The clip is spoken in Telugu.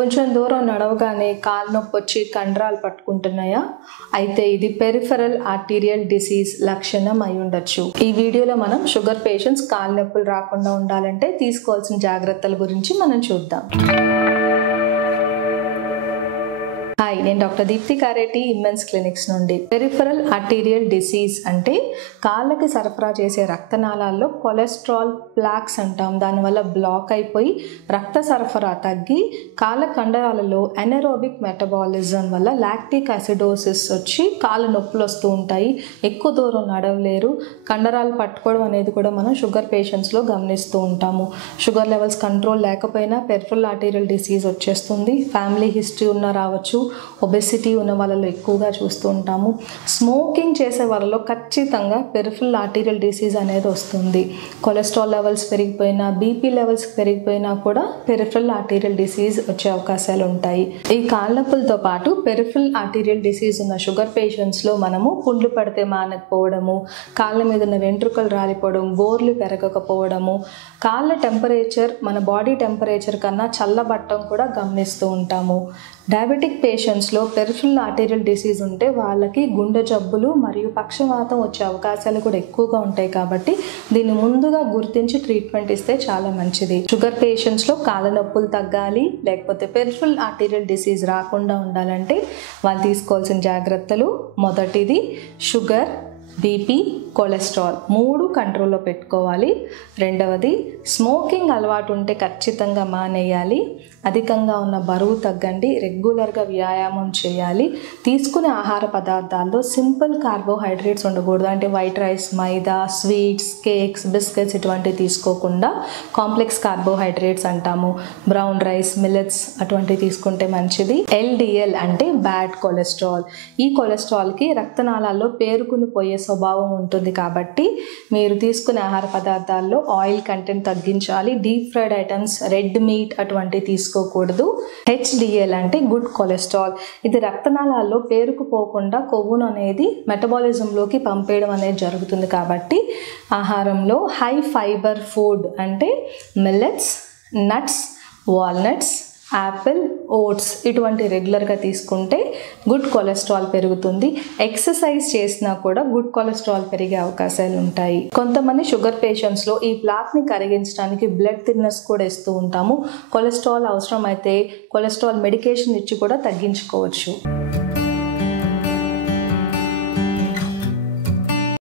కొంచెం దూరం నడవగానే కాలు నొప్పి వచ్చి కండరాలు పట్టుకుంటున్నాయా? అయితే ఇది పెరిఫెరల్ ఆర్టీరియల్ డిసీజ్ లక్షణం అయి ఉండొచ్చు. ఈ వీడియోలో మనం షుగర్ పేషెంట్స్ కాలు నొప్పులు రాకుండా ఉండాలంటే తీసుకోవాల్సిన జాగ్రత్తల గురించి మనం చూద్దాం. హాయ్, నేను డాక్టర్ దీప్తి కారేటి, ఇమ్మెన్స్ క్లినిక్స్ నుండి. పెరిఫెరల్ ఆర్టీరియల్ డిసీజ్ అంటే కాళ్ళకి సరఫరా చేసే రక్తనాళాల్లో కొలెస్ట్రాల్ ప్లాక్స్ అంటాం. దానివల్ల బ్లాక్ అయిపోయి రక్త సరఫరా తగ్గి కాళ్ళ కండరాలలో ఎనరోబిక్ మెటబాలిజం వల్ల లాక్టిక్ అసిడోసిస్ వచ్చి కాళ్ళ నొప్పులు వస్తూ ఉంటాయి. ఎక్కువ దూరం నడవలేరు. కండరాలు పట్టుకోవడం అనేది కూడా మనం షుగర్ పేషెంట్స్లో గమనిస్తూ ఉంటాము. షుగర్ లెవెల్స్ కంట్రోల్ లేకపోయినా పెరిఫెరల్ ఆర్టీరియల్ డిసీజ్ వచ్చేస్తుంది. ఫ్యామిలీ హిస్టరీ ఉన్న రావచ్చు. ఒబెసిటీ ఉన్న వాళ్ళలో ఎక్కువగా చూస్తూ ఉంటాము. స్మోకింగ్ చేసే వాళ్ళలో ఖచ్చితంగా పెరిఫెరల్ ఆర్టీరియల్ డిసీజ్ అనేది వస్తుంది. కొలెస్ట్రాల్ లెవెల్స్ పెరిగిపోయినా, బీపీ లెవెల్స్ పెరిగిపోయినా కూడా పెరిఫెరల్ ఆర్టీరియల్ డిసీజ్ వచ్చే అవకాశాలు ఉంటాయి. ఈ కాళ్ళ నొప్పులతో పాటు పెరిఫెరల్ ఆర్టీరియల్ డిసీజ్ ఉన్న షుగర్ పేషెంట్స్లో మనము పుండ్లు పడితే మానకపోవడము, కాళ్ళ మీద ఉన్న వెంట్రుకలు రాలిపోవడం, గోర్లు పెరగకపోవడము, కాళ్ళ టెంపరేచర్ మన బాడీ టెంపరేచర్ కన్నా చల్లబట్టడం కూడా గమనిస్తూ ఉంటాము. డయాబెటిక్ పేషెంట్స్లో పెరిఫెరల్ ఆర్టీరియల్ డిసీజ్ ఉంటే వాళ్ళకి గుండె జబ్బులు మరియు పక్షవాతం వచ్చే అవకాశాలు కూడా ఎక్కువగా ఉంటాయి. కాబట్టి దీన్ని ముందుగా గుర్తించి ట్రీట్మెంట్ ఇస్తే చాలా మంచిది. షుగర్ పేషెంట్స్లో కాళ్ళ నొప్పులు తగ్గాలి, లేకపోతే పెరిఫెరల్ ఆర్టీరియల్ డిసీజ్ రాకుండా ఉండాలంటే వాళ్ళు తీసుకోవాల్సిన జాగ్రత్తలు: మొదటిది షుగర్, బీపీ, కొలెస్ట్రాల్ 3 కంట్రోల్లో పెట్టుకోవాలి. రెండవది స్మోకింగ్ అలవాటు ఉంటే ఖచ్చితంగా మానేయాలి. అధికంగా ఉన్న బరువు తగ్గండి. రెగ్యులర్గా వ్యాయామం చేయాలి. తీసుకునే ఆహార పదార్థాల్లో సింపుల్ కార్బోహైడ్రేట్స్ ఉండకూడదు. అంటే వైట్ రైస్, మైదా, స్వీట్స్, కేక్స్, బిస్కెట్స్ ఇటువంటివి తీసుకోకుండా కాంప్లెక్స్ కార్బోహైడ్రేట్స్ అంటాము, బ్రౌన్ రైస్, మిల్లెట్స్ అటువంటివి తీసుకుంటే మంచిది. ఎల్డిఎల్ అంటే బ్యాడ్ కొలెస్ట్రాల్. ఈ కొలెస్ట్రాల్కి రక్తనాళాల్లో పేరుకుని పోయే స్వభావం ఉంటుంది. కాబట్టి మీరు తీసుకునే ఆహార పదార్థాల్లో ఆయిల్ కంటెంట్ తగ్గించాలి. Deep fried items, red meat అటువంటివి తీసుకోకూడదు. హెచ్డిఎల్ అంటే గుడ్ కొలెస్ట్రాల్. ఇది రక్తనాళాల్లో పేరుకుపోకుండా కొవ్వును అనేది మెటబాలిజంలోకి పంపేయడం అనేది జరుగుతుంది. కాబట్టి ఆహారంలో హై ఫైబర్ ఫుడ్ అంటే millets, nuts, walnuts, apple, oats ఇటువంటి రెగ్యులర్గా తీసుకుంటే గుడ్ కొలెస్ట్రాల్ పెరుగుతుంది. ఎక్సర్సైజ్ చేసినా కూడా గుడ్ కొలెస్ట్రాల్ పెరిగే అవకాశాలు ఉంటాయి. కొంతమంది షుగర్ పేషెంట్స్లో ఈ ప్లాక్ని కరిగించడానికి బ్లడ్ థిన్నర్స్ కూడా ఇస్తూ ఉంటాము. కొలెస్ట్రాల్ అవసరం అయితే కొలెస్ట్రాల్ మెడికేషన్ ఇచ్చి కూడా తగ్గించుకోవచ్చు.